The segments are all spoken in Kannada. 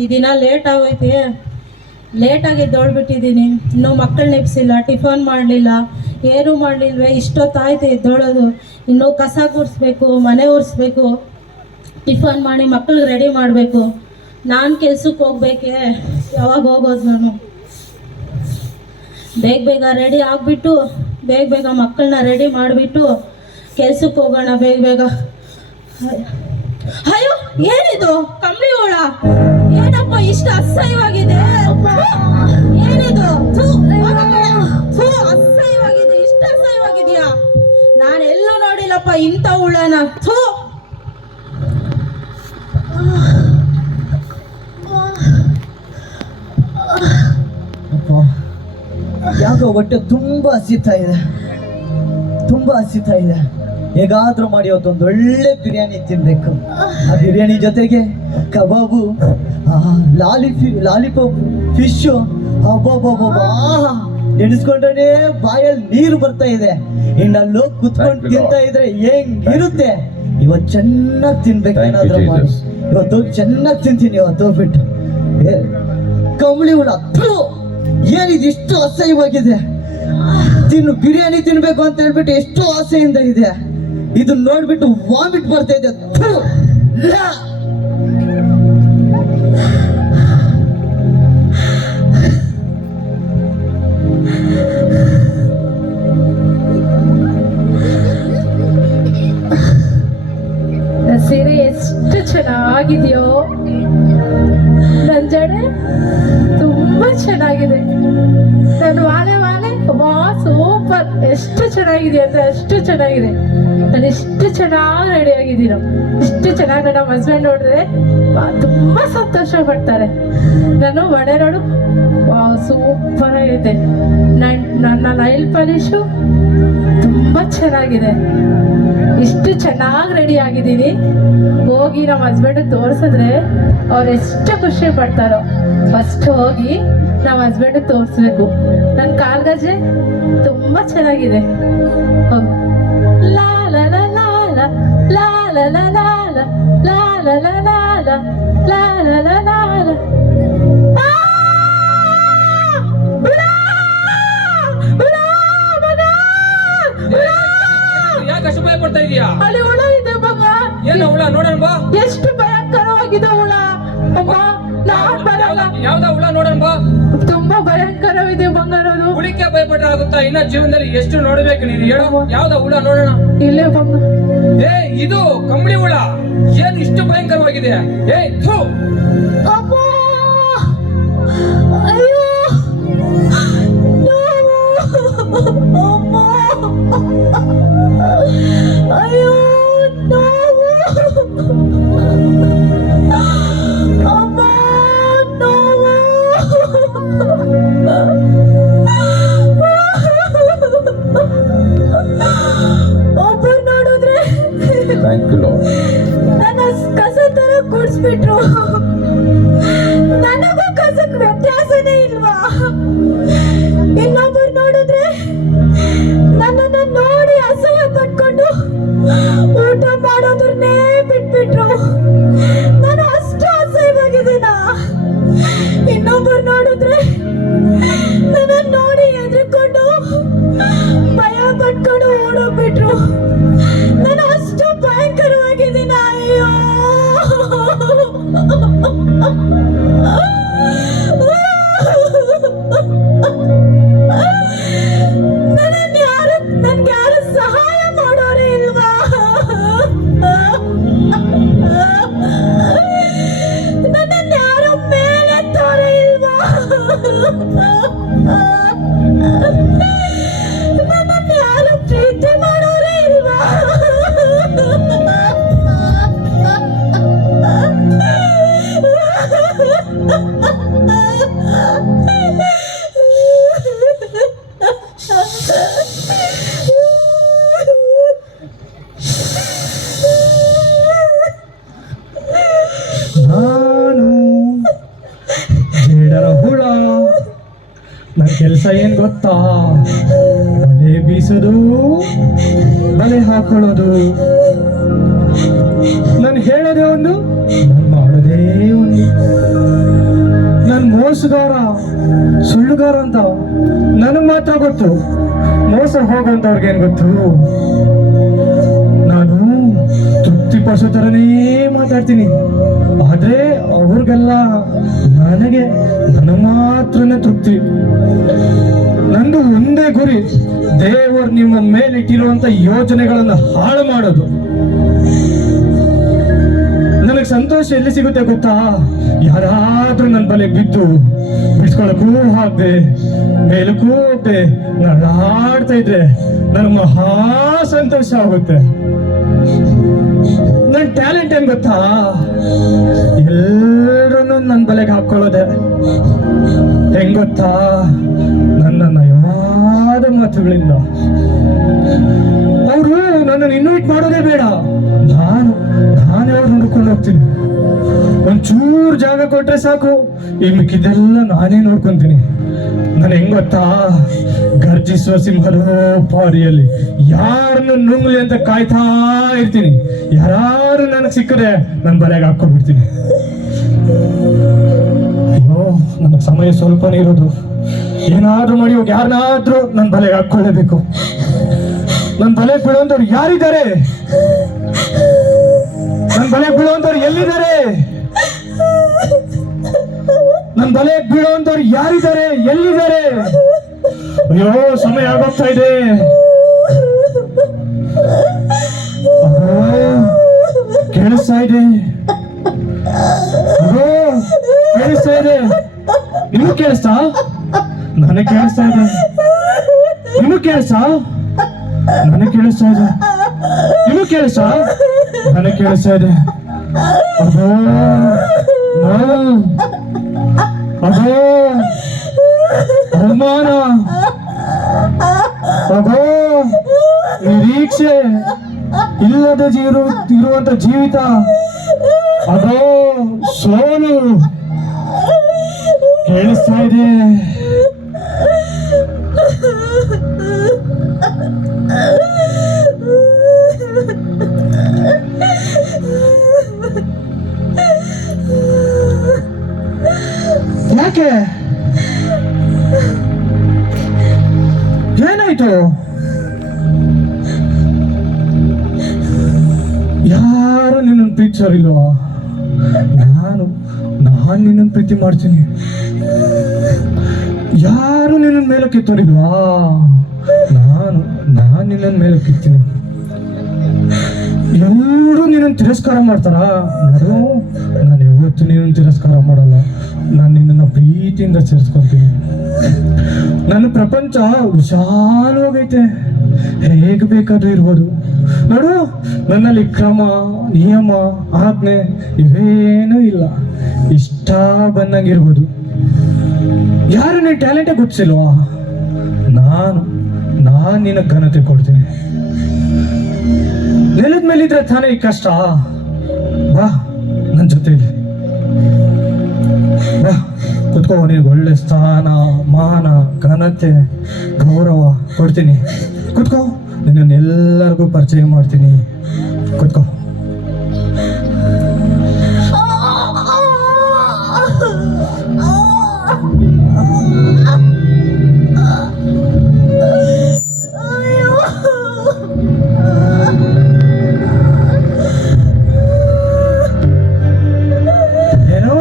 ಈ ದಿನ ಲೇಟ್ ಆಗೋಯ್ತೆ, ಲೇಟಾಗಿ ಎದ್ದೋಳ್ಬಿಟ್ಟಿದ್ದೀನಿ. ಇನ್ನೂ ಮಕ್ಕಳನ್ನ ಎಬ್ಸಿಲ್ಲ, ಟಿಫನ್ ಮಾಡಲಿಲ್ಲ, ಏನೂ ಮಾಡಲಿಲ್ವೇ, ಇಷ್ಟೊತ್ತಾಯ್ತು ಎದ್ದೋಳೋದು. ಇನ್ನೂ ಕಸ ಗುಡಿಸ್ಬೇಕು, ಮನೆ ಒರೆಸ್ಬೇಕು, ಟಿಫನ್ ಮಾಡಿ ಮಕ್ಕಳಿಗೆ ರೆಡಿ ಮಾಡಬೇಕು. ನಾನು ಕೆಲ್ಸಕ್ಕೆ ಹೋಗ್ಬೇಕೆ, ಯಾವಾಗ ಹೋಗೋದು ನಾನು? ಬೇಗ ಬೇಗ ರೆಡಿ ಆಗಿಬಿಟ್ಟು ಬೇಗ ಬೇಗ ಮಕ್ಕಳನ್ನ ರೆಡಿ ಮಾಡಿಬಿಟ್ಟು ಕೆಲ್ಸಕ್ಕೆ ಹೋಗೋಣ ಬೇಗ ಬೇಗ. ಅಯ್ಯೋ, ಏನಿದು ಕಂಬಳಿ ಹುಳ? ಏನಪ್ಪ ಇಷ್ಟು ಅಸಹ್ಯವಾಗಿದೆ? ಏನಿದು? ಅಸಹ್ಯವಾಗಿದೆ, ಇಷ್ಟು ಅಸಹ್ಯವಾಗಿದೆಯಾ? ನಾನೆಲ್ಲೂ ನೋಡಿಲ್ಲಪ್ಪ ಇಂಥ ಹುಳನ. ಯಾಕೋ ಹೊಟ್ಟೆ ತುಂಬಾ ಹಸಿತಾ ಇದೆ, ತುಂಬಾ ಹಸಿತಾ ಇದೆ. ಹೇಗಾದ್ರೂ ಮಾಡಿ ಅವತ್ತೊಂದು ಒಳ್ಳೆ ಬಿರಿಯಾನಿ ತಿನ್ಬೇಕು. ಆ ಬಿರಿಯಾನಿ ಜೊತೆಗೆ ಕಬಾಬು, ಲಾಲಿಪಾಪ್, ಫಿಶು, ಅಬ್ಬಬ್ಬಬ್ಬಾ, ನೆನೆಸ್ಕೊಂಡ್ರೆ ಬಾಯಲ್ಲಿ ನೀರು ಬರ್ತಾ ಇದೆ. ಇನ್ನಲ್ಲೋ ಕುತ್ಕೊಂಡು ತಿಂತಾ ಇದ್ರೆ ಹೆಂಗಿರುತ್ತೆ. ಇವತ್ತು ಚೆನ್ನಾಗಿ ತಿನ್ಬೇಕು, ಏನಾದ್ರೂ ಮಾಡಿ ಇವತ್ತು ಚೆನ್ನಾಗಿ ತಿಂತೀನಿ. ಇವತ್ತು ಹೋಗ್ಬಿಟ್ಟು ಕಂಬಳಿ ಹುಳ, ಏನಿದು ಇಷ್ಟು ಅಸಹ್ಯವಾಗಿದೆ? ಬಿರಿಯಾನಿ ತಿನ್ಬೇಕು ಅಂತ ಹೇಳ್ಬಿಟ್ಟು ಎಷ್ಟು ಆಸೆಯಿಂದ ಇದೆ, ಇದನ್ನ ನೋಡ್ಬಿಟ್ಟು ವಾಮಿಟ್ ಬರ್ತಾ ಇದೆ. ಸೀರೆ ಎಷ್ಟು ಚೆನ್ನಾಗಿದೆಯೋ, ನನ್ನ ಜಡೆ ತುಂಬಾ ಚೆನ್ನಾಗಿದೆ, ನನ್ನ ವಾಲೆ ಸೂಪರ್, ಎಷ್ಟು ಚೆನ್ನಾಗಿದೆ ಅಂದ್ರೆ ಅಷ್ಟು ಚೆನ್ನಾಗಿದೆ. ನಾನು ಇಷ್ಟು ಚೆನ್ನಾಗಿ ರೆಡಿ ಆಗಿದ್ದೀನೋ, ಇಷ್ಟು ಚೆನ್ನಾಗಿ ನಮ್ಮ ಹಸ್ಬೆಂಡ್ ನೋಡಿದ್ರೆ ತುಂಬಾ ಸಂತೋಷ ಪಡ್ತಾರೆ. ನಾನು ಒಡೆ ನೋಡು, ಸೂಪರ್ ಆಗಿದೆ. ನನ್ನ ನೈಲ್ ಪಾಲಿಶು ತುಂಬಾ ಚೆನ್ನಾಗಿದೆ. ಇಷ್ಟು ಚೆನ್ನಾಗಿ ರೆಡಿ ಆಗಿದ್ದೀನಿ. ಹೋಗಿ ನಮ್ಮ ಹಸ್ಬೆಂಡ್ ತೋರಿಸಿದ್ರೆ ಅವ್ರು ಎಷ್ಟು ಖುಷಿ ಪಡ್ತಾರೋ. ಫಸ್ಟ್ ಹೋಗಿ ನಮ್ಮ ಹಸ್ಬೆಂಡ್ ತೋರಿಸ್ಬೇಕು. ನನ್ನ ಕಾಲ್ಗಜ್ಜೆ ತುಂಬಾ ಚೆನ್ನಾಗಿದೆ. ಲಾ ಲಾ ಲಾ ಲಾ ಲಾ ಲಾ ಲಾ ಲಾ ಲಾ ಲಾ ಲಾ ಲಾ ಲಾ ಲಾ ಲಾ ಲಾ ಲಾ ಲಾ ಲಾ. ಅಲ್ಲಿ ಹುಳ ಇದೆ ಮಗ. ಏನು ಹುಳ? ನೋಡೋಣ ಬಾ. ಎಷ್ಟು ಭಯಂಕರವಾಗಿದೆ ಹುಳ. ಯಾವ್ದ ಹುಳ? ನೋಡೋಣ ಬಾ. ತುಂಬಾ ಭಯಂಕರವಿದೆ ಬಂಗಾರದು. ಹುಳಿಕೆ ಭಯಪಟ್ರೆ ಆಗುತ್ತಾ? ಇನ್ನ ಜೀವನದಲ್ಲಿ ಎಷ್ಟು ನೋಡ್ಬೇಕು ನೀನು? ಹೇಳೋ, ಯಾವ್ದ ಹುಳ ನೋಡೋಣ. ಇಲ್ಲೇ ಬಂಗ. ಇದು ಕಂಬಳಿ ಹುಳ. ಏನ್ ಇಷ್ಟು ಭಯಂಕರವಾಗಿದೆ? ಥು. ಅಯ್ಯೋ, ಅಯ್ಯೋ, ಒಬ್ಬರು ನೋಡಿದ್ರೆ ನನ್ನ ಕಸ ತರ ಕೂಡಿಸ್ಬಿಟ್ರು. ನನಗೂ ಕಸಕ್ ವ್ಯತ್ಯಾಸನೇ ಇಲ್ವಾ? ಇನ್ನೊಬ್ಬರು ನೋಡಿದ್ರೆ ನನ್ನನ್ನ ನೋಡಿ ಅಸಹ್ಯ ಪಟ್ಕೊಂಡು ಊಟ ಮಾಡೋದನ್ನೇ ಬಿಟ್ಬಿಟ್ರು. ನಾನು ಅಷ್ಟು ಅಸಹ್ಯವಾಗಿದ್ದೀನ. ಇನ್ನೊಬ್ಬರು ನೋಡಿದ್ರೆ ನನ್ನ ನೋಡಿ ಎದ್ರುಕೊಂಡು ಭಯ ಪಟ್ಕೊಂಡು ಓಡೋಗ್ಬಿಟ್ರು. ನಾನು ಅಷ್ಟು ಭಯಂಕರವಾಗಿದ್ದೀನ. ಅಯ್ಯೋ, ನನ್ಗೆ ಯಾರು ಸಹಾಯ ಮಾಡೋರೇ ಇಲ್ವಾ? ನನ್ನನ್ನು ಯಾರು ಮೇಲೆ ತೋರೇ ಇಲ್ವಾ? ನನ್ನನ್ನು ಯಾರು ಪ್ರೀತಿ ಮಾಡೋರೇ ಇಲ್ವಾ? ನಾನು ಜೇಡರ ಹುಳ. ನನ್ನ ಕೆಲಸ ಏನ್ ಗೊತ್ತಾ? ಬಲೆ ಬೀಸೋದು, ಬಲೆ ಹಾಕೊಳ್ಳೋದು. ನಾನು ಹೇಳೋದೇ ಒಂದು, ನಾನು ಮಾಡೋದೇ ಒಂದು. ಮೋಸಗಾರ ಸುಳ್ಳುಗಾರ ಅಂತ ನನಗೆ ಮಾತ್ರ ಗೊತ್ತು. ಮೋಸ ಹೋಗಂತವ್ರಿಗೇನು ಗೊತ್ತು? ನಾನು ತೃಪ್ತಿಪಡಿಸೋ ಥರನೇ ಮಾತಾಡ್ತೀನಿ, ಆದ್ರೆ ಅವ್ರಿಗೆಲ್ಲ ನನಗೆ ಮಾತ್ರನೇ ತೃಪ್ತಿ. ನಂದು ಒಂದೇ ಗುರಿ, ದೇವರು ನಿಮ್ಮ ಮೇಲಿಟ್ಟಿರುವಂತ ಯೋಜನೆಗಳನ್ನು ಹಾಳು ಮಾಡೋದು. ನನಗೆ ಸಂತೋಷ ಎಲ್ಲಿ ಸಿಗುತ್ತೆ ಗೊತ್ತಾ? ಯಾರಾದ್ರೂ ನನ್ನ ಬಲೆಗೆ ಬಿದ್ದು ಬಿಡ್ಸ್ಕೊಳಕ್ಕೂ ಆಗದೆ ಮೇಲಕ್ಕೂ ಹೋಗದೆ ನಡಾಡ್ತಾ ಇದ್ರೆ ನನಗೆ ಮಹಾ ಸಂತೋಷ ಆಗುತ್ತೆ. ನನ್ನ ಟ್ಯಾಲೆಂಟ್ ಏನ್ ಗೊತ್ತಾ? ಎಲ್ಲರನ್ನು ನನ್ನ ಬಲೆಗೆ ಹಾಕೊಳ್ಳೋದೆ. ಹೆಂಗ್ ಗೊತ್ತಾ? ನನ್ನ ನಯವಾದ ಮಾತುಗಳಿಂದ. ಅವರು ನನ್ನನ್ನು ಇನ್ವೈಟ್ ಮಾಡೋದೇ ಬೇಡ, ನಾನೇ ಅವ್ರು ನೋಡ್ಕೊಂಡು ಹೋಗ್ತೀನಿ. ಒಂಚೂರು ಜಾಗ ಕೊಟ್ರೆ ಸಾಕು, ಈ ಮಿಕ್ಕಿದೆಲ್ಲ ನಾನೇ ನೋಡ್ಕೊಂತೀನಿ. ನಾನು ಹೆಂಗ್ ಗೊತ್ತಾ? ಗರ್ಜಿಸುವ ಸಿಂಹದೋಪಾರಿಯಲ್ಲಿ ಯಾರನ್ನು ನುಂಗ್ಲಿ ಅಂತ ಕಾಯ್ತಾ ಇರ್ತೀನಿ. ಯಾರು ನನಗೆ ಸಿಕ್ಕರೆ ನನ್ನ ಬಲೆಗೆ ಹಾಕೊಂಡ್ಬಿಡ್ತೀನಿ. ಅಯ್ಯೋ, ನನಗೆ ಸಮಯ ಸ್ವಲ್ಪನೇ ಇರೋದು. ಏನಾದ್ರೂ ಮಾಡಿ ಹೋಗಿ ಯಾರನ್ನಾದ್ರೂ ನನ್ನ ಬಲೆಗೆ ಹಾಕೊಳ್ಳೇಬೇಕು. ನನ್ನ ಬಲೆಗೆ ಬೀಳುವಂತವ್ರು ಯಾರಿದ್ದಾರೆ? ನನ್ನ ಬಲೆಗೆ ಬೀಳುವಂತವ್ರು ಎಲ್ಲಿದ್ದಾರೆ? ನನ್ನ ಬಲೆಗೆ ಬೀಳುವಂತವ್ರು ಯಾರಿದ್ದಾರೆ? ಎಲ್ಲಿದ್ದಾರೆ? ಅಯ್ಯೋ, ಸಮಯ ಆಗೋಗ್ತಾ ಇದೆ. ಕೇಳಿಸ್ತಾ ಇದೆ, ಕೇಳಿಸ್ತಾ ಇದೆ. ನಿಮಗ್ ಕೇಳಿಸ್ತಾ? ನನಗೆ ಕೇಳಿಸ್ತಾ ಇದೆ. ನಿಮಗ್ ಕೇಳಿಸ್ತಾ? ನನಗೆ ಕೇಳಿಸ್ತಾ ಇದೆ. ನಿಮಗ್ ಕೇಳಿಸ್ತಾ? ನನಗೆ ಕೇಳಿಸ್ತಾ ಇದೆ. ಅಗೋ ಅಗೋ ಅವಮಾನ, ಅಗೋ ನಿರೀಕ್ಷೆ ಇಲ್ಲದ ಇರುವಂತ ಜೀವಿತ, ಅದೋ ಸೋಲು ಕೇಳಿಸ್ತಾ ಇದೆ. ಯಾಕೆ? ಏನಾಯ್ತು? ಯಾರು ನಿನ್ನನ್ನು ಪ್ರೀತಿಸೋರಿಲ್ವಾ? ನಾನು ನಿನ್ನನ್ನು ಪ್ರೀತಿ ಮಾಡ್ತೀನಿ. ಯಾರು ನಿನ್ನ ಮೇಲೆ ಕಿತ್ತೋರಿಲ್ವಾ? ನಾನು ನಿನ್ನ ಮೇಲೆ ಕಿತ್ತೀನಿ. ಎಲ್ಲರೂ ನಿನ್ನನ್ನು ತಿರಸ್ಕಾರ ಮಾಡ್ತಾರ? ನಾನು ಯಾವತ್ತೂ ನಿನ್ನನ್ನು ತಿರಸ್ಕಾರ ಮಾಡಲ್ಲ. ನಾನು ನಿನ್ನನ್ನು ಪ್ರೀತಿಯಿಂದ ಸೇರಿಸ್ಕೊಂತೀನಿ. ನನ್ನ ಪ್ರಪಂಚ ವಿಶಾಲವಾಗೈತೆ, ಹೇಗೆ ಬೇಕಾದ್ರೂ ಇರ್ಬೋದು. ನೋಡು, ನನ್ನಲ್ಲಿ ಕ್ರಮ, ನಿಯಮ, ಆಜ್ಞೆ ಇವೇನೂ ಇಲ್ಲ. ಇಷ್ಟ ಬಂದಂಗಿರ್ಬೋದು. ಯಾರು ನಿನ್ನ ಟ್ಯಾಲೆಂಟೇ ಗೊತ್ತಿಲ್ವಾ? ನಾನು ನಿನ್ನ ಘನತೆ ಕೊಡ್ತೀನಿ. ನೆಲದ ಮೇಲಿದ್ರೆ ತಾನೇ ಈ ಕಷ್ಟ. ಬಾ ನನ್ನ ಜೊತೆಲಿ, ಬಾ ಕುತ್ಕೋ. ನಿನಗೆ ಒಳ್ಳೆ ಸ್ಥಾನ, ಮಾನ, ಘನತೆ, ಗೌರವ ಕೊಡ್ತೀನಿ. ಕುತ್ಕೋ, ನಿನ್ನೆಲ್ಲರಿಗೂ ಪರಿಚಯ ಮಾಡ್ತೀನಿ. ಕುತ್ಕೋ. ಏನು?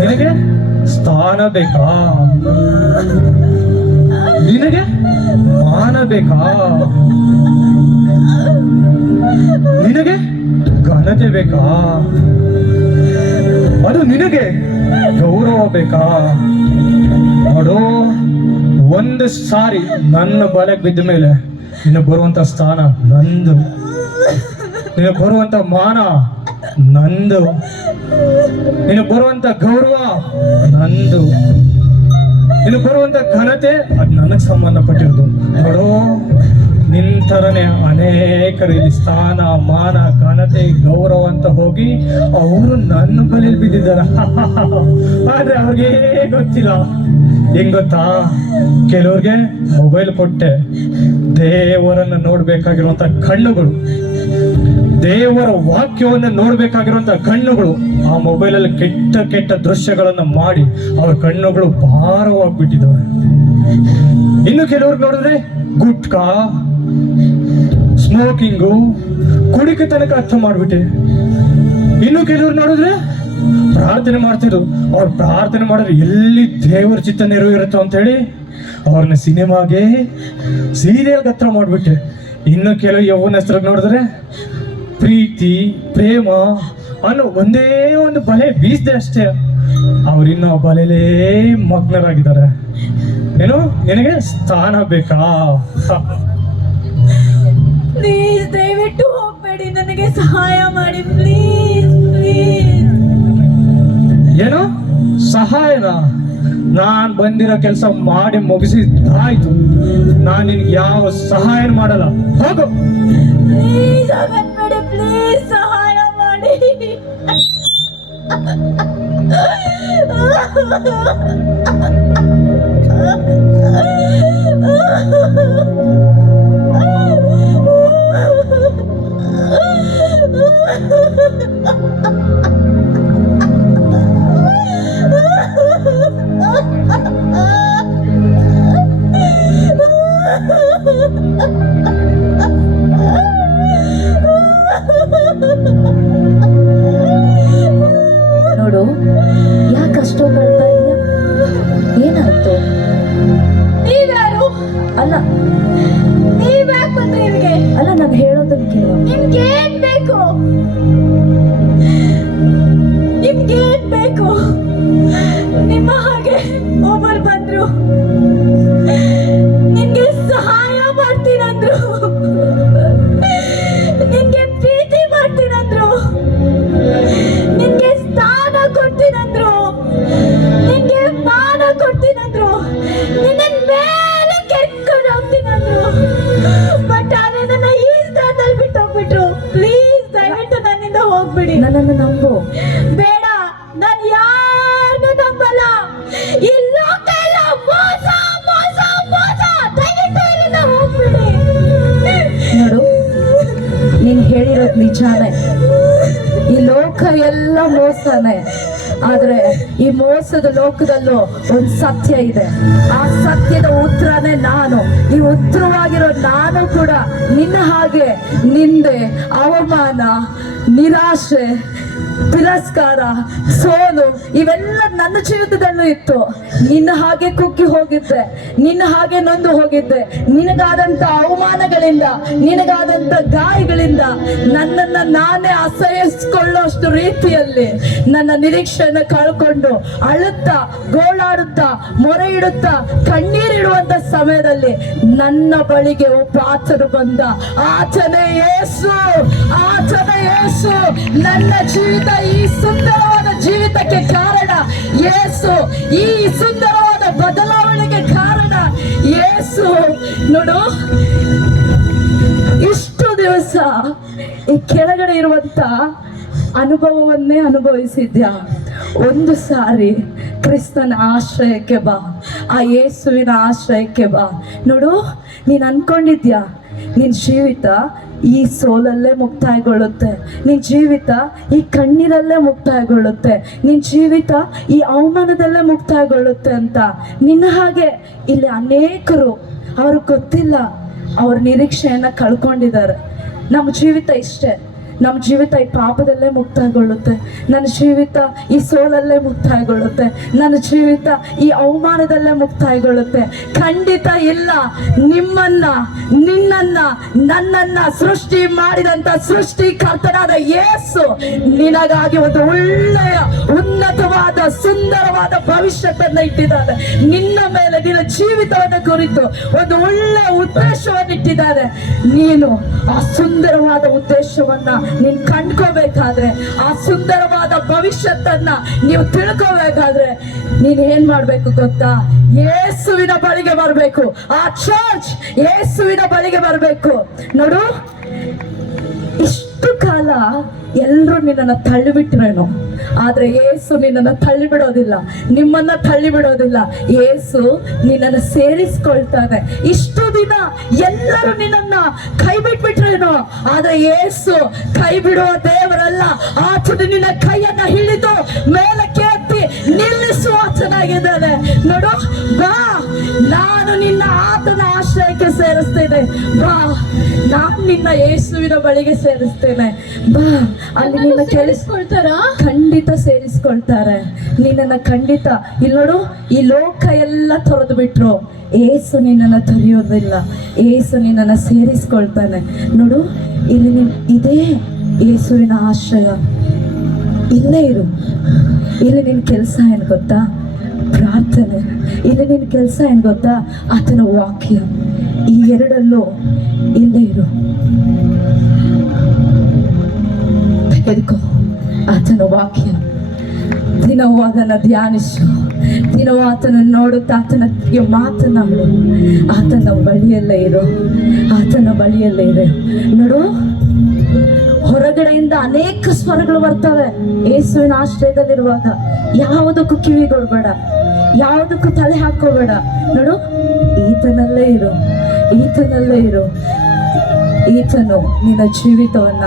ನಿನಗೆ ಸ್ಥಾನ ಬೇಕಾ? ನಿನಗೆ ಮಾನ ಬೇಕಾ? ನಿನಗೆ ಘನತೆ ಬೇಕಾ? ಅದು ನಿನಗೆ ಗೌರವ ಬೇಕಾ? ನೋಡು, ಒಂದು ಸಾರಿ ನನ್ನ ಬಲೆಗೆ ಬಿದ್ದ ಮೇಲೆ ನಿನಗೆ ಬರುವಂತ ಸ್ಥಾನ ನಂದು, ನಿನಗೆ ಬರುವಂತ ಮಾನ ನಂದು, ನಿನಗೆ ಬರುವಂತ ಗೌರವ ನಂದು, ನಿನಗೆ ಬರುವಂತ ಘನತೆ ಅದು ನನಗೆ ಸಂಬಂಧಪಟ್ಟಿರೋದು. ನೋಡು, ನಿನ್ ಥರನೇ ಅನೇಕರು ಇಲ್ಲಿ ಸ್ಥಾನ, ಮಾನ, ಘನತೆ, ಗೌರವ ಅಂತ ಹೋಗಿ ಅವರು ನನ್ನ ಬಲೆಯಲ್ಲಿ ಬಿದ್ದಿದ್ದಾರೆ. ಆದ್ರೆ ಅವ್ರಿಗೆ ಗೊತ್ತಿಲ್ಲ. ಹೆಂಗ್ ಗೊತ್ತಾ? ಕೆಲವ್ರಿಗೆ ಮೊಬೈಲ್ ಕೊಟ್ಟೆ ದೇವರನ್ನ ನೋಡ್ಬೇಕಾಗಿರುವಂತ ಕಣ್ಣುಗಳು, ದೇವರ ವಾಕ್ಯವನ್ನು ನೋಡ್ಬೇಕಾಗಿರುವಂತ ಕಣ್ಣುಗಳು ಆ ಮೊಬೈಲಲ್ಲಿ ಕೆಟ್ಟ ಕೆಟ್ಟ ದೃಶ್ಯಗಳನ್ನ ಮಾಡಿ ಅವ್ರ ಕಣ್ಣುಗಳು ಭಾರವಾಗ್ಬಿಟ್ಟಿದ್ದಾವೆ. ಇನ್ನು ಕೆಲವ್ರಿಗೆ ನೋಡಿದ್ರೆ ಗುಟ್ಕಾ, ಸ್ಮೋಕಿಂಗು, ಕುಡಿಕೆ ತನಕ ಅರ್ಥ ಮಾಡ್ಬಿಟ್ಟೆ. ಇನ್ನು ಕೆಲವ್ರು ನೋಡಿದ್ರೆ ಪ್ರಾರ್ಥನೆ ಮಾಡ್ತಿದ್ರು. ಅವ್ರು ಪ್ರಾರ್ಥನೆ ಮಾಡಿದ್ರೆ ಎಲ್ಲಿ ದೇವರ ಚಿತ್ತ ನೆರವೇರುತ್ತೋ ಅಂತ ಹೇಳಿ ಅವ್ರನ್ನ ಸಿನಿಮಾಗೆ, ಸೀರಿಯಲ್ಗೆ ಹತ್ರ ಮಾಡ್ಬಿಟ್ಟೆ. ಇನ್ನು ಕೆಲವು ಯೌವನಸ್ಥರಿಗೆ ನೋಡಿದ್ರೆ ಪ್ರೀತಿ, ಪ್ರೇಮ ಅನ್ನೋ ಒಂದೇ ಒಂದು ಬಲೆ ಬೀಸದೆ ಅಷ್ಟೇ, ಅವ್ರಿನ್ನೂ ಆ ಬಲೆಲೇ ಮಗ್ನರಾಗಿದ್ದಾರೆ. ಏನು ನಿನಗೆ ಸ್ಥಾನ ಬೇಕಾ? ಪ್ಲೀಸ್ ದಯವಿಟ್ಟು ಹೋಗ್ಬೇಡಿ, ನನಗೆ ಸಹಾಯ ಮಾಡಿ ಪ್ಲೀಸ್ ಪ್ಲೀಸ್. ಏನು ಸಹಾಯನ? ನಾನ್ ಬಂದಿರೋ ಕೆಲಸ ಮಾಡಿ ಮುಗಿಸಿದ್ದಾಯ್ತು. ನಾನ್ ನಿನ್ಗೆ ಯಾವ ಸಹಾಯ ಮಾಡಲ್ಲ, ಹೋಗು. ಪ್ಲೀಸ್ ಹೋಗಬೇಡಿ, ಪ್ಲೀಸ್ ಸಹಾಯ ಮಾಡಿ. ನೋಡು, ಯಾಕೆ ಅಷ್ಟೊಂದು ಬರ್ತಾ ಇದೆಯಾ? ಏನಾಯ್ತು? ನೀವ್ಯಾರು? ಅಲ್ಲ ನೀವ್ಯಾಕೆ ಬಂದ್ರಿ ಇಲ್ಲಿಗೆ? ಅಲ್ಲ, ನಾನು ಹೇಳೋದನ್ನ ಕೇಳು. ನಿಮ್ಗೇನ್ ಬೇಕು? ನಿಮ್ಗೇನ್ ಬೇಕು? ನಿಮ್ಮ ಹಾಗೆ ಒಬ್ಬರು ಬಂದ್ರು, ನಿನ್ಗೆ ಸಹಾಯ ಮಾಡ್ತೀನಂದ್ರು, ನಿನ್ಗೆ ಪ್ರೀತಿ ಮಾಡ್ತೀನಂದ್ರು, ನಿನ್ಗೆ ಸ್ಥಾನ ಕೊಡ್ತೀನಂದ್ರು, ನಿನ್ಗೆ ಮಾನ ಕೊಡ್ತೀನಂದ್ರು, ನಿನ್ನ ಮೇಲೆ ಕೆರ್ಕೊಂಡು ಹೋಗ್ತೀನಂದ್ರು. ಬಟ್ ಆದ್ರೆ ನನ್ನ ಈ ಸ್ಥಾನದಲ್ಲಿ ಬಿಟ್ಟು ಹೋಗ್ಬಿಟ್ರು. ಪ್ಲೀಸ್ ದಯವಿಟ್ಟು ನನ್ನಿಂದ ಹೋಗ್ಬಿಡಿ. ನನ್ನನ್ನು ನಂಬು. ಬೇಡ, ನಾನು ಯಾರನ್ನೂ ನಂಬಲ್ಲ. ಈ ಲೋಕ ಎಲ್ಲ ಮೋಸ ಮೋಸ ಮೋಸ. ದಯವಿಟ್ಟು ಇಲ್ಲಿಂದ ಹೋಗ್ಬಿಡಿ. ನೋಡು, ನೀನ್ ಹೇಳಿರೋದು ನಿಜಾನೇ. ಈ ಲೋಕ ಎಲ್ಲ ಮೋಸನೇ. ಆದ್ರೆ ಈ ಮೋಸದ ಲೋಕದಲ್ಲೂ ಒಂದು ಸತ್ಯ ಇದೆ. ಆ ಸತ್ಯದ ಉತ್ತರನೇ ನಾನು. ಈ ಉತ್ತರವಾಗಿರೋ ನಾನು ಕೂಡ ನಿನ್ನ ಹಾಗೆ ನಿಂದೆ, ಅವಮಾನ, ನಿರಾಶೆ, ತಿರಸ್ಕಾರ, ಸೋಲು ಇವೆಲ್ಲ ನನ್ನ ಜೀವಿತದಲ್ಲೂ ಇತ್ತು. ನಿನ್ನ ಹಾಗೆ ಕುಕ್ಕಿ ಹೋಗಿದ್ದೆ, ನಿನ್ನ ಹಾಗೆ ನೊಂದು ಹೋಗಿದ್ದೆ. ನಿನಗಾದಂತ ಅವಮಾನಗಳಿಂದ, ನಿನಗಾದಂತ ಗಾಯಗಳಿಂದ ನನ್ನನ್ನ ನಾನೇ ಅಸಹಿಸಿಕೊಳ್ಳುವಷ್ಟು ರೀತಿಯಲ್ಲಿ ನನ್ನ ನಿರೀಕ್ಷೆಯನ್ನು ಕಳ್ಕೊಂಡು ಅಳುತ್ತಾ, ಗೋಳಾಡುತ್ತಾ, ಮೊರೆ ಇಡುತ್ತಾ, ಕಣ್ಣೀರಿಡುವಂತ ಸಮಯದಲ್ಲಿ ನನ್ನ ಬಳಿಗೆ ಒಬ್ಬ ಆತನು ಬಂದ. ಆತನೇ ಯೇಸು, ಆತನೇ ಯೇಸು. ನನ್ನ ಜೀವಿತ, ಈ ಸುಂದರವಾದ ಜೀವಿತಕ್ಕೆ ಕಾರಣ ಯೇಸು. ಈ ಸುಂದರವಾದ ಬದಲಾವಣೆಗೆ ಕಾರಣ ಯೇಸು. ನೋಡು, ಇಷ್ಟು ದಿವಸ ಈ ಕೆಳಗಡೆ ಇರುವಂತ ಅನುಭವವನ್ನೇ ಅನುಭವಿಸಿದ್ಯಾ? ಒಂದು ಸಾರಿ ಕ್ರಿಸ್ತನ ಆಶ್ರಯಕ್ಕೆ ಬಾ, ಆ ಯೇಸುವಿನ ಆಶ್ರಯಕ್ಕೆ ಬಾ. ನೋಡು, ನೀನ್ ಅನ್ಕೊಂಡಿದ್ಯಾ ನಿನ್ ಜೀವಿತ ಈ ಸೋಲಲ್ಲೇ ಮುಕ್ತಾಯಗೊಳ್ಳುತ್ತೆ, ನಿನ್ ಜೀವಿತ ಈ ಕಣ್ಣೀರಲ್ಲೇ ಮುಕ್ತಾಯಗೊಳ್ಳುತ್ತೆ, ನಿನ್ ಜೀವಿತ ಈ ಅವಮಾನದಲ್ಲೇ ಮುಕ್ತಾಯಗೊಳ್ಳುತ್ತೆ ಅಂತ. ನಿನ್ನ ಹಾಗೆ ಇಲ್ಲಿ ಅನೇಕರು, ಅವ್ರಿಗೆ ಗೊತ್ತಿಲ್ಲ, ಅವ್ರ ನಿರೀಕ್ಷೆಯನ್ನ ಕಳ್ಕೊಂಡಿದ್ದಾರೆ. ನಮ್ಮ ಜೀವಿತ ಇಷ್ಟೇ, ನಮ್ಮ ಜೀವಿತ ಈ ಪಾಪದಲ್ಲೇ ಮುಕ್ತಾಯಗೊಳ್ಳುತ್ತೆ, ನನ್ನ ಜೀವಿತ ಈ ಸೋಲಲ್ಲೇ ಮುಕ್ತಾಯಗೊಳ್ಳುತ್ತೆ, ನನ್ನ ಜೀವಿತ ಈ ಅವಮಾನದಲ್ಲೇ ಮುಕ್ತಾಯಗೊಳ್ಳುತ್ತೆ. ಖಂಡಿತ ಇಲ್ಲ. ನಿಮ್ಮನ್ನ, ನಿನ್ನನ್ನ, ನನ್ನನ್ನ ಸೃಷ್ಟಿ ಮಾಡಿದಂತ ಸೃಷ್ಟಿಕರ್ತನಾದ ಯೇಸು ನಿನಗಾಗಿ ಒಂದು ಒಳ್ಳೆಯ, ಉನ್ನತವಾದ, ಸುಂದರವಾದ ಭವಿಷ್ಯತನ್ನ ಇಟ್ಟಿದ್ದಾರೆ. ನಿನ್ನ ಮೇಲೆ, ನಿನ್ನ ಜೀವಿತವನ್ನು ಕುರಿತು ಒಂದು ಒಳ್ಳೆಯ ಉದ್ದೇಶವನ್ನು ಇಟ್ಟಿದ್ದಾರೆ. ನೀನು ಆ ಸುಂದರವಾದ ಉದ್ದೇಶವನ್ನ ನೀನ್ ಕಂಡ್ಕೋಬೇಕಾದ್ರೆ, ಆ ಸುಂದರವಾದ ಭವಿಷ್ಯತ್ತನ್ನ ನೀವು ತಿಳ್ಕೋಬೇಕಾದ್ರೆ ನೀನ್ ಏನ್ ಮಾಡ್ಬೇಕು ಗೊತ್ತಾ? ಯೇಸುವಿನ ಬಳಿಗೆ ಬರ್ಬೇಕು. ಆ ಚರ್ಚ್ ಯೇಸುವಿನ ಬಳಿಗೆ ಬರ್ಬೇಕು. ನೋಡು, ಇಷ್ಟು ಕಾಲ ಎಲ್ರು ನಿನ್ನನ್ನು ತಳ್ಳಿಬಿಟ್ರೇನು, ಆದ್ರೆ ಯೇಸು ನಿನ್ನನ್ನು ತಳ್ಳಿ ಬಿಡೋದಿಲ್ಲ, ನಿಮ್ಮನ್ನ ತಳ್ಳಿ ಬಿಡೋದಿಲ್ಲ. ಯೇಸು ನಿನ್ನನ್ನು ಸೇರಿಸ್ಕೊಳ್ತಾನೆ. ಇಷ್ಟು ದಿನ ಎಲ್ಲರೂ ನಿನ್ನನ್ನ ಕೈ ಬಿಟ್ಬಿಟ್ರೇನೋ, ಆದ್ರೆ ಯೇಸು ಕೈ ಬಿಡುವ ದೇವರಲ್ಲ. ಆತನು ನಿನ್ನ ಕೈಯನ್ನ ಹಿಡಿದು ಮೇಲಕ್ಕೆ ಎತ್ತಿ ನಿಲ್ಲಿಸುವ ಆತನಾಗಿದ್ದಾನೆ. ನೋಡು, ಬಾ, ನಾನು ನಿನ್ನ ಆತನ ಆಶ್ರಯಕ್ಕೆ ಸೇರಿಸ್ತೇನೆ. ಬಾ, ನಾನು ನಿನ್ನ ಯೇಸುವಿನ ಬಳಿಗೆ ಸೇರಿಸ್ತೇನೆ. ಬಾ, ಅಲ್ಲಿ ನಿನ್ನ ಕೇಳಿಸ್ಕೊಳ್ತಾರ. ಖಂಡಿತ ಸೇರಿಸ್ಕೊಳ್ತಾರೆ ನಿನ್ನನ್ನ, ಖಂಡಿತ. ಇಲ್ಲಿ ನೋಡು, ಈ ಲೋಕ ಎಲ್ಲ ತೊರೆದು ಬಿಟ್ರು, ಏಸು ನಿನ್ನನ್ನು ತೊರೆಯೋದಿಲ್ಲ. ಏಸು ನಿನ್ನನ್ನು ಸೇರಿಸ್ಕೊಳ್ತಾನೆ. ನೋಡು, ಇಲ್ಲಿ ಇದೇ ಯೇಸುವಿನ ಆಶ್ರಯ. ಇಲ್ಲೇ ಇರು. ಇಲ್ಲಿ ನಿನ್ನ ಕೆಲಸ ಏನು ಗೊತ್ತಾ? ಪ್ರಾರ್ಥನೆ. ಇಲ್ಲಿ ನಿನ್ನ ಕೆಲಸ ಏನು ಗೊತ್ತಾ? ಆತನ ವಾಕ್ಯ. ಈ ಎರಡಲ್ಲೂ ಇಲ್ಲೇ ಇರು. ತೆಗೆದುಕೋ ಆತನ ವಾಕ್ಯ. ದಿನವೂ ಅದನ್ನು ಧ್ಯಾನಿಸು. ದಿನವೂ ಆತನನ್ನು ನೋಡುತ್ತಾ ಆತನಿಗೆ ಮಾತನಾಡು. ಆತನ ಬಳಿಯಲ್ಲೇ ಇರು. ಆತನ ಬಳಿಯಲ್ಲೇ ಇರು. ನೋಡು, ಹೊರಗಡೆಯಿಂದ ಅನೇಕ ಸ್ವರಗಳು ಬರ್ತವೆ. ಯೇಸುವಿನ ಆಶ್ರಯದಲ್ಲಿರುವಾಗ ಯಾವುದಕ್ಕೂ ಕಿವಿಗೊಡ್ಬೇಡ, ಯಾವುದಕ್ಕೂ ತಲೆ ಹಾಕೋಬೇಡ. ನೋಡು, ಈತನಲ್ಲೇ ಇರು. ಈತನಲ್ಲೇ ಇರು. ಈತನು ನಿನ್ನ ಜೀವಿತವನ್ನ,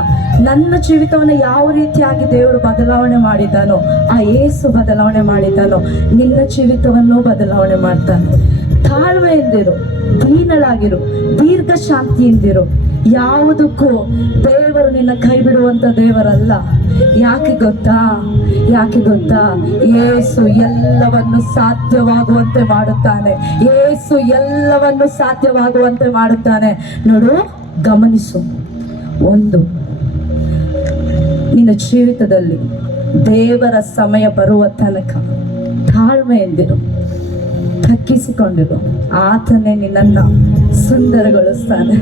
ನನ್ನ ಜೀವಿತವನ್ನ ಯಾವ ರೀತಿಯಾಗಿ ದೇವರು ಬದಲಾವಣೆ ಮಾಡಿದ್ದಾನೋ, ಆ ಯೇಸು ಬದಲಾವಣೆ ಮಾಡಿದ್ದಾನೋ, ನಿನ್ನ ಜೀವಿತವನ್ನು ಬದಲಾವಣೆ ಮಾಡ್ತಾನೆ. ತಾಳ್ಮೆಯಿಂದಿರು, ದೀನಳಾಗಿರು, ದೀರ್ಘ ಶಾಂತಿಯಿಂದಿರು. ಯಾವುದಕ್ಕೂ ದೇವರು ನಿನ್ನ ಕೈ ಬಿಡುವಂತ ದೇವರಲ್ಲ. ಯಾಕೆ ಗೊತ್ತಾ? ಯಾಕೆ ಗೊತ್ತಾ? ಯೇಸು ಎಲ್ಲವನ್ನು ಸಾಧ್ಯವಾಗುವಂತೆ ಮಾಡುತ್ತಾನೆ. ಯೇಸು ಎಲ್ಲವನ್ನು ಸಾಧ್ಯವಾಗುವಂತೆ ಮಾಡುತ್ತಾನೆ. ನೋಡು, ಗಮನಿಸು. ಒಂದು, ನಿನ್ನ ಜೀವಿತದಲ್ಲಿ ದೇವರ ಸಮಯ ಬರುವ ತನಕ ತಾಳ್ಮೆಯಿಂದಿರು, ತಗ್ಗಿಸಿಕೊಂಡಿರು. ಆತನೇ ನಿನ್ನನ್ನು ಸುಂದರಗೊಳಿಸ್ತಾನೆ.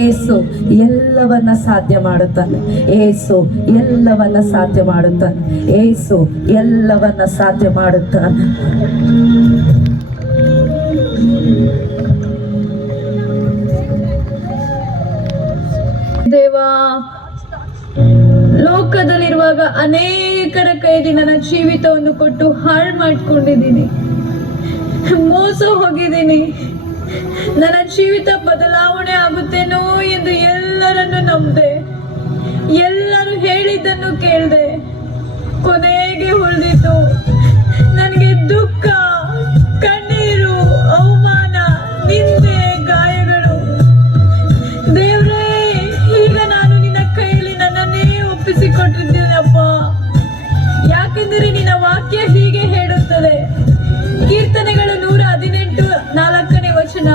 ಏಸು ಎಲ್ಲವನ್ನ ಸಾಧ್ಯ ಮಾಡುತ್ತಾನೆ. ಏಸು ಎಲ್ಲವನ್ನ ಸಾಧ್ಯ ಮಾಡುತ್ತಾನೆ. ಏಸು ಎಲ್ಲವನ್ನ ಸಾಧ್ಯ ಮಾಡುತ್ತಾನೆ. ದೇವಾ, ಲೋಕದಲ್ಲಿರುವಾಗ ಅನೇಕರ ಕೈಯಲ್ಲಿ ನನ್ನ ಜೀವಿತವನ್ನು ಕೊಟ್ಟು ಹಾಳು ಮಾಡ್ಕೊಂಡಿದ್ದೀನಿ, ಮೋಸ ಹೋಗಿದ್ದೀನಿ. ನನ್ನ ಜೀವಿತ ಬದಲಾವಣೆ ಆಗುತ್ತೇನೋ ಎಂದು ಎಲ್ಲರನ್ನು ನಂಬಿದೆ. ಎಲ್ಲರೂ ಹೇಳಿದ್ದನ್ನು ಕೇಳಿದೆ. ಕೊನೆಗೆ ಉಳಿದಿತ್ತು ನನಗೆ ದುಃಖ, ಕಣ್ಣೀರು, ಅವಮಾನ, ನಿಂದೆ, ಗಾಯಗಳು. ದೇವ್ರೇ, ಈಗ ನಾನು ನಿನ್ನ ಕೈಯಲ್ಲಿ ನನ್ನನ್ನೇ ಒಪ್ಪಿಸಿಕೊಟ್ಟಿದ್ದೀನಪ್ಪ. ಯಾಕೆಂದರೆ ನಿನ್ನ ವಾಕ್ಯ ಹೀಗೆ ಹೇಳುತ್ತದೆ. ಕೀರ್ತನೆಗಳು 118:4 ವಚನ.